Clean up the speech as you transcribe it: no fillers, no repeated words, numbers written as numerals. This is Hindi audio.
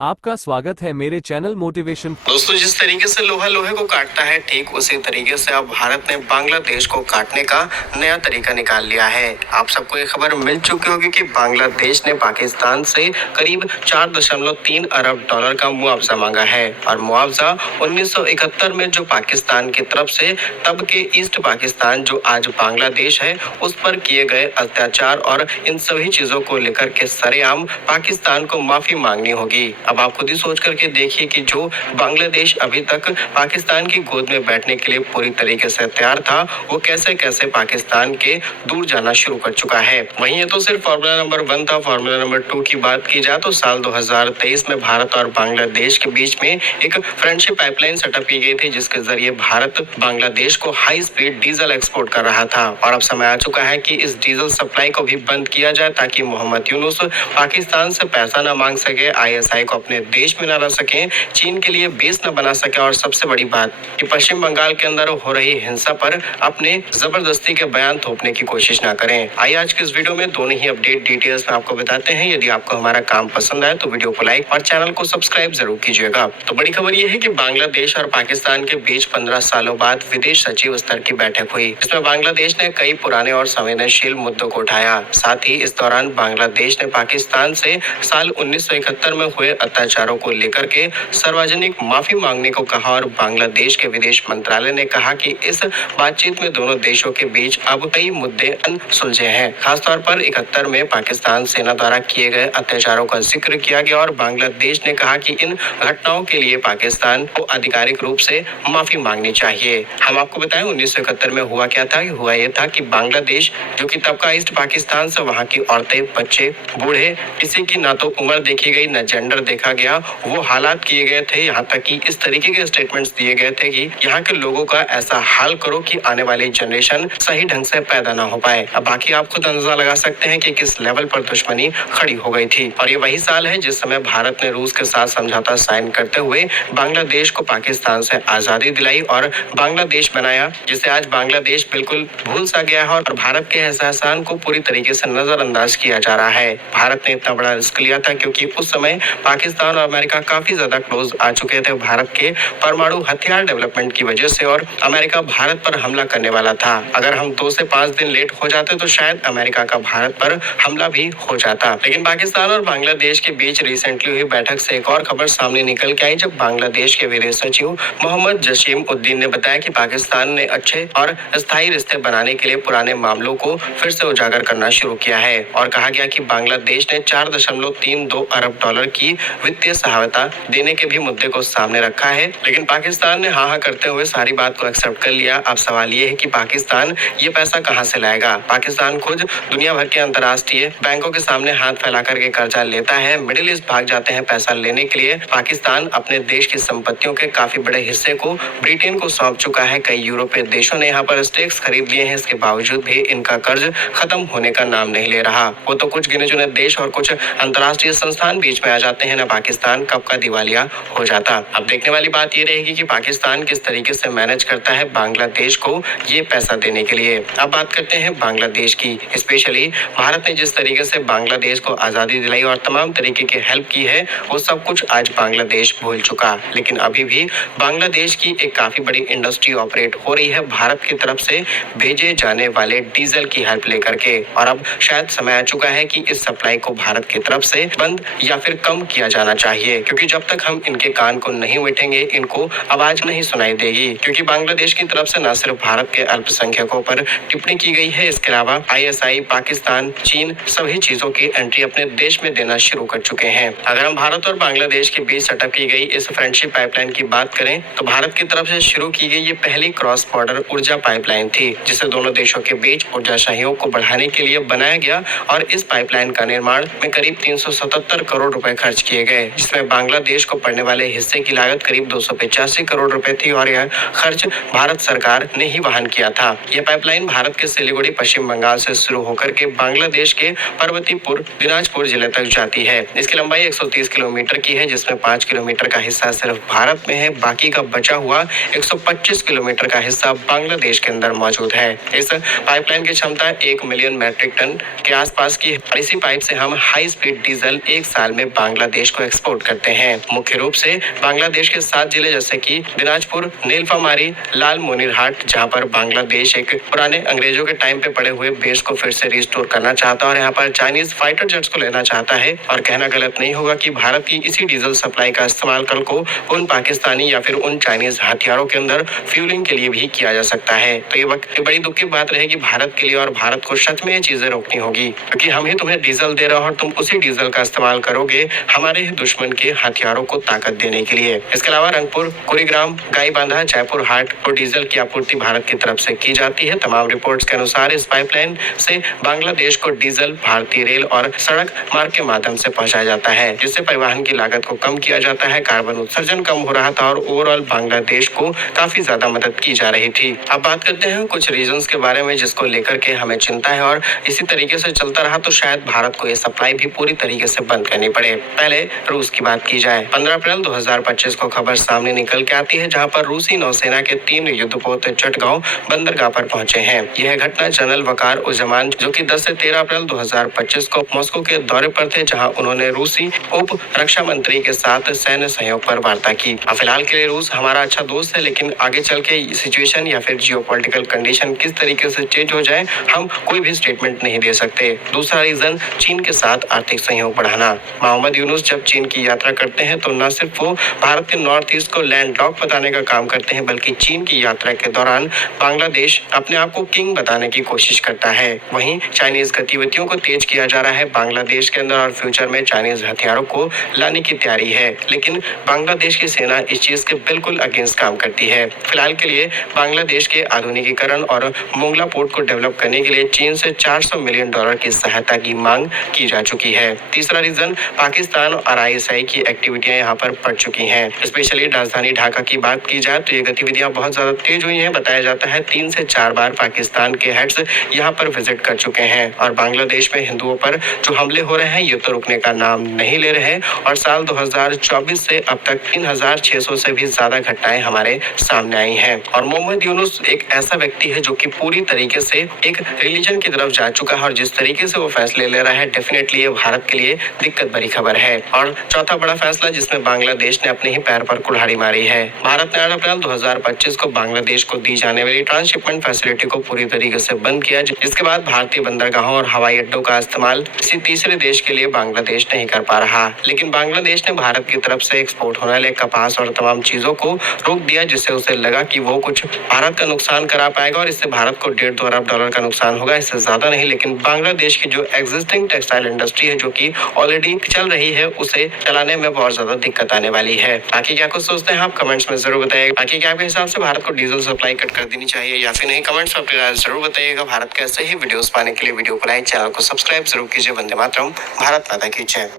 आपका स्वागत है मेरे चैनल मोटिवेशन। दोस्तों, जिस तरीके से लोहा लोहे को काटता है, ठीक उसी तरीके से अब भारत ने बांग्लादेश को काटने का नया तरीका निकाल लिया है। आप सबको ये खबर मिल चुकी होगी कि बांग्लादेश ने पाकिस्तान से करीब 4.3 अरब डॉलर का मुआवजा मांगा है। और मुआवजा 1971 में जो पाकिस्तान की तरफ से तब के ईस्ट पाकिस्तान जो आज बांग्लादेश है उस पर किए गए अत्याचार और इन सभी चीजों को लेकर के सरेआम पाकिस्तान को माफी मांगनी होगी। अब आप खुद ही सोच करके देखिए कि जो बांग्लादेश अभी तक पाकिस्तान की गोद में बैठने के लिए पूरी तरीके से तैयार था, वो कैसे कैसे पाकिस्तान के दूर जाना शुरू कर चुका है। वहीं ये तो सिर्फ फॉर्मूला नंबर 1 था। फॉर्मूला नंबर 2 की बात की जाए तो साल 2023 में भारत और बांग्लादेश के बीच में एक फ्रेंडशिप पाइपलाइन सेटअप की गई थी, जिसके जरिए भारत बांग्लादेश को हाई स्पीड डीजल एक्सपोर्ट कर रहा था। और अब समय आ चुका है कि इस डीजल सप्लाई को भी बंद किया जाए, ताकि मोहम्मद यूनुस पाकिस्तान से पैसा न मांग सके, ISI को अपने देश में न रह सके, चीन के लिए बेस न बना सके, और सबसे बड़ी बात कि पश्चिम बंगाल के अंदर हो रही हिंसा पर अपने जबरदस्ती के बयान थोपने की कोशिश न करें। आइए आज के इस वीडियो में दोनों ही अपडेट डिटेल्स में आपको बताते हैं। यदि आपको हमारा काम पसंद आए तो वीडियो को लाइक और चैनल को सब्सक्राइब जरूर कीजिएगा। तो बड़ी खबर यह है कि बांग्लादेश और पाकिस्तान के बीच 15 सालों बाद विदेश सचिव स्तर की बैठक हुई, जिसमें बांग्लादेश ने कई पुराने और संवेदनशील मुद्दों को उठाया। साथ ही इस दौरान बांग्लादेश ने पाकिस्तान से साल 1971 में हुए अत्याचारों को लेकर के सार्वजनिक माफी मांगने को कहा। और बांग्लादेश के विदेश मंत्रालय ने कहा कि इस बातचीत में दोनों देशों के बीच अब कई मुद्दे अनसुलझे हैं। खासतौर पर 71 में पाकिस्तान सेना द्वारा किए गए अत्याचारों का जिक्र किया गया, और बांग्लादेश ने कहा कि इन घटनाओं के लिए पाकिस्तान को आधिकारिक रूप से माफी मांगनी चाहिए। हम आपको बताएं 1971 में हुआ क्या था। हुआ ये था कि बांग्लादेश, जो कि तब का ईस्ट पाकिस्तान से, वहाँ की औरतें, बच्चे, बूढ़े, किसी की ना तो उम्र देखी गई न जेंडर देखा गया, वो हालात किए गए थे। यहाँ तक कि इस तरीके के स्टेटमेंट्स दिए गए थे कि यहाँ के लोगों का ऐसा हाल करो कि आने वाली जनरेशन सही ढंग से पैदा ना हो पाए। अब बाकी आप खुद अंदाजा लगा सकते हैं कि किस लेवल पर दुश्मनी खड़ी हो गई थी। और ये वही साल है जिस समय भारत ने रूस के साथ समझौता साइन करते हुए बांग्लादेश को पाकिस्तान से आजादी दिलाई और बांग्लादेश बनाया, जिसे आज बांग्लादेश बिल्कुल भूल सा गया है और भारत के एहसान को पूरी तरीके से नजरअंदाज किया जा रहा है। भारत ने इतना बड़ा रिस्क लिया था क्योंकि उस समय पाकिस्तान और अमेरिका काफी ज्यादा क्लोज आ चुके थे भारत के परमाणु हथियार डेवलपमेंट की वजह से, और अमेरिका भारत पर हमला करने वाला था। अगर हम 2 से 5 दिन लेट हो जाते तो शायद अमेरिका का भारत पर हमला भी हो जाता। लेकिन पाकिस्तान और बांग्लादेश के बीच रिसेंटली हुई बैठक से एक और खबर सामने निकल के आई, जब बांग्लादेश के विदेश सचिव मोहम्मद जसीम उद्दीन ने बताया कि पाकिस्तान ने अच्छे और स्थायी रिश्ते बनाने के लिए पुराने मामलों को फिर से उजागर करना शुरू किया है। और कहा गया कि बांग्लादेश ने 4.32 अरब डॉलर की वित्तीय सहायता देने के भी मुद्दे को सामने रखा है, लेकिन पाकिस्तान ने हाँ करते हुए सारी बात को एक्सेप्ट कर लिया। अब सवाल ये है कि पाकिस्तान ये पैसा कहां से लाएगा। पाकिस्तान खुद दुनिया भर के अंतर्राष्ट्रीय बैंकों के सामने हाथ फैला करके कर्जा लेता है, मिडिल ईस्ट भाग जाते हैं पैसा लेने के लिए। पाकिस्तान अपने देश की संपत्तियों के काफी बड़े हिस्से को ब्रिटेन को सौंप चुका है। कई यूरोपीय देशों ने यहाँ पर स्टेक्स खरीद लिए हैं, इसके बावजूद भी इनका कर्ज खत्म होने का नाम नहीं ले रहा। वो तो कुछ गिने चुने देश और कुछ अंतर्राष्ट्रीय संस्थान बीच में आ जाते हैं, ना पाकिस्तान कब का दिवालिया हो जाता। अब देखने वाली बात ये रहेगी कि पाकिस्तान किस तरीके से मैनेज करता है बांग्लादेश को ये पैसा देने के लिए। अब बात करते हैं बांग्लादेश की। स्पेशली भारत ने जिस तरीके से बांग्लादेश को आजादी दिलाई और तमाम तरीके की हेल्प की है, वो सब कुछ आज बांग्लादेश भूल चुका। लेकिन अभी भी बांग्लादेश की एक काफी बड़ी इंडस्ट्री ऑपरेट हो रही है भारत की तरफ से भेजे जाने वाले डीजल की हेल्प लेकर के। और अब शायद समय आ चुका है कि इस सप्लाई को भारत की तरफ से बंद या फिर कम किया जाना चाहिए, क्योंकि जब तक हम इनके कान को नहीं बैठेंगे, इनको आवाज नहीं सुनाई देगी। क्योंकि बांग्लादेश की तरफ से न सिर्फ भारत के अल्पसंख्यकों पर टिप्पणी की गई है, इसके अलावा ISI, पाकिस्तान, चीन सभी चीजों की एंट्री अपने देश में देना शुरू कर चुके हैं। अगर हम भारत और बांग्लादेश के बीच सेटअप की गई इस फ्रेंडशिप पाइपलाइन की बात करें तो भारत की तरफ से शुरू की गई ये पहली क्रॉस बॉर्डर ऊर्जा पाइपलाइन थी, जिसे दोनों देशों के बीच ऊर्जा सहयोग को बढ़ाने के लिए बनाया गया। और इस पाइपलाइन का निर्माण में करीब 377 करोड़ रुपए खर्च किए गए, जिसमें बांग्लादेश को पड़ने वाले हिस्से की लागत करीब 285 करोड़ रुपए थी, और यह खर्च भारत सरकार ने ही वहन किया था। यह पाइपलाइन भारत के सिलीगुड़ी पश्चिम बंगाल से शुरू होकर के बांग्लादेश के पर्वतीपुर दिनाजपुर जिले तक जाती है। इसकी लंबाई 130 किलोमीटर की है, जिसमें 5 किलोमीटर का हिस्सा सिर्फ भारत में है, बाकी का बचा हुआ 125 किलोमीटर का हिस्सा बांग्लादेश के अंदर मौजूद है। इस पाइपलाइन की क्षमता 1 मिलियन मैट्रिक टन के आसपास की। इसी पाइप से हम हाई स्पीड डीजल एक साल में बांग्लादेश बांग्लादेश को एक्सपोर्ट करते हैं। मुख्य रूप से बांग्लादेश के 7 जिले जैसे कि दिनाजपुर, नीलफामारी, लाल मोनिरहाट, जहां पर बांग्लादेश एक पुराने अंग्रेजों के टाइम पे पड़े हुए बेस को फिर से रिस्टोर करना चाहता है और यहाँ पर चाइनीज फाइटर जेट्स को लेना चाहता है। और कहना गलत नहीं होगा कि भारत की इसी डीजल सप्लाई का इस्तेमाल कल को उन पाकिस्तानी या फिर उन चाइनीज हथियारों के अंदर फ्यूलिंग के लिए भी किया जा सकता है। तो ये बड़ी दुख की बात रहेगी भारत के लिए और भारत को सच में ये चीजें रोकनी होगी, क्योंकि हम ही तुम्हें डीजल दे रहे हो और तुम उसी डीजल का इस्तेमाल करोगे हमारे ही दुश्मन के हथियारों को ताकत देने के लिए। इसके अलावा रंगपुर, कुरीग्राम, गाईबांधा, जयपुर हाट और डीजल की आपूर्ति भारत की तरफ से की जाती है। तमाम रिपोर्ट्स के अनुसार इस पाइपलाइन से बांग्लादेश को डीजल भारतीय रेल और सड़क मार्ग के माध्यम से पहुंचाया जाता है, जिससे परिवहन की लागत को कम किया जाता है, कार्बन उत्सर्जन कम हो रहा था और ओवरऑल बांग्लादेश को काफी ज्यादा मदद की जा रही थी। अब बात करते हैं कुछ रीजंस के बारे में जिसको लेकर के हमें चिंता है और इसी तरीके से चलता रहा तो शायद भारत को ये सप्लाई भी पूरी तरीके से बंद करनी पड़े। पहले रूस की बात की जाए। 15 अप्रैल 2025 को खबर सामने निकल के आती है, जहां पर रूसी नौसेना के 3 युद्धपोत चटगांव बंदरगाह पर पहुंचे हैं। यह घटना जनरल वकार उजमान, जो कि 10 से 13 अप्रैल 2025 को मॉस्को के दौरे पर थे, जहां उन्होंने रूसी उप रक्षा मंत्री के साथ सैन्य सहयोग पर वार्ता की। फिलहाल के लिए रूस हमारा अच्छा दोस्त है, लेकिन आगे चल के सिचुएशन या फिर जियोपॉलिटिकल कंडीशन किस तरीके से चेंज हो जाए हम कोई भी स्टेटमेंट नहीं दे सकते। दूसरा रीजन चीन के साथ आर्थिक सहयोग बढ़ाना। मोहम्मद यूनुस जब चीन की यात्रा करते हैं तो न सिर्फ वो भारत के नॉर्थ ईस्ट को लैंडलॉक बताने का काम करते हैं, बल्कि चीन की यात्रा के दौरान बांग्लादेश अपने आप को किंग बताने की कोशिश करता है। वहीं चाइनीज गतिविधियों को तेज किया जा रहा है बांग्लादेश के अंदर और फ्यूचर में चाइनीज हथियारों को लाने की तैयारी है, लेकिन बांग्लादेश की सेना इस चीज के बिल्कुल अगेंस्ट काम करती है। फिलहाल के लिए बांग्लादेश के आधुनिकीकरण और मोंगला पोर्ट को डेवलप करने के लिए चीन से $400 मिलियन की सहायता की मांग की जा चुकी है। तीसरा रीजन पाकिस्तान और ISI की एक्टिविटियां यहाँ पर बढ़ चुकी हैं। स्पेशली राजधानी ढाका की बात की जाए तो ये गतिविधियां बहुत ज्यादा तेज हुई हैं। बताया जाता है 3 से 4 बार पाकिस्तान के हेड्स यहाँ पर विजिट कर चुके हैं और बांग्लादेश में हिंदुओं पर जो हमले हो रहे हैं ये तो रुकने का नाम नहीं ले रहे हैं और साल 2024 से अब तक 3600 से भी ज्यादा घटनाएं हमारे सामने आई हैं। और मोहम्मद यूनुस एक ऐसा व्यक्ति है जो कि पूरी तरीके से एक रिलीजन की तरफ जा चुका है और जिस तरीके से वो फैसले ले रहा है डेफिनेटली ये भारत के लिए दिक्कत भरी खबर है। और चौथा बड़ा फैसला जिसमें बांग्लादेश ने अपने ही पैर पर कुल्हाड़ी मारी है। भारत ने 8 अप्रैल 2025 को बांग्लादेश को दी जाने वाली ट्रांसशिपमेंट फैसिलिटी को पूरी तरीके से बंद किया, जिसके बाद भारतीय बंदरगाहों और हवाई अड्डों का इस्तेमाल किसी तीसरे देश के लिए बांग्लादेश नहीं कर पा रहा। लेकिन बांग्लादेश ने भारत की तरफ से एक्सपोर्ट होने वाले कपास और तमाम चीजों को रोक दिया, जिससे उसे लगा कि वो कुछ भारत का नुकसान करा पाएगा और इससे भारत को $1.5 अरब का नुकसान होगा, इससे ज्यादा नहीं। लेकिन बांग्लादेश की जो एग्जिस्टिंग टेक्सटाइल इंडस्ट्री है जो कि ऑलरेडी चल रही है उसे चलाने में बहुत ज्यादा दिक्कत आने वाली है। बाकी क्या कुछ सोचते हैं आप कमेंट्स में जरूर बताइएगा। बाकी क्या आपके हिसाब से भारत को डीजल सप्लाई कट कर देनी चाहिए या फिर नहीं, कमेंट्स में अपनी राय जरूर बताइएगा। भारत के ऐसे ही वीडियोस पाने के लिए वीडियो को लाइक, चैनल को सब्सक्राइब जरूर कीजिए। वंदे मातरम, भारत माता की जय।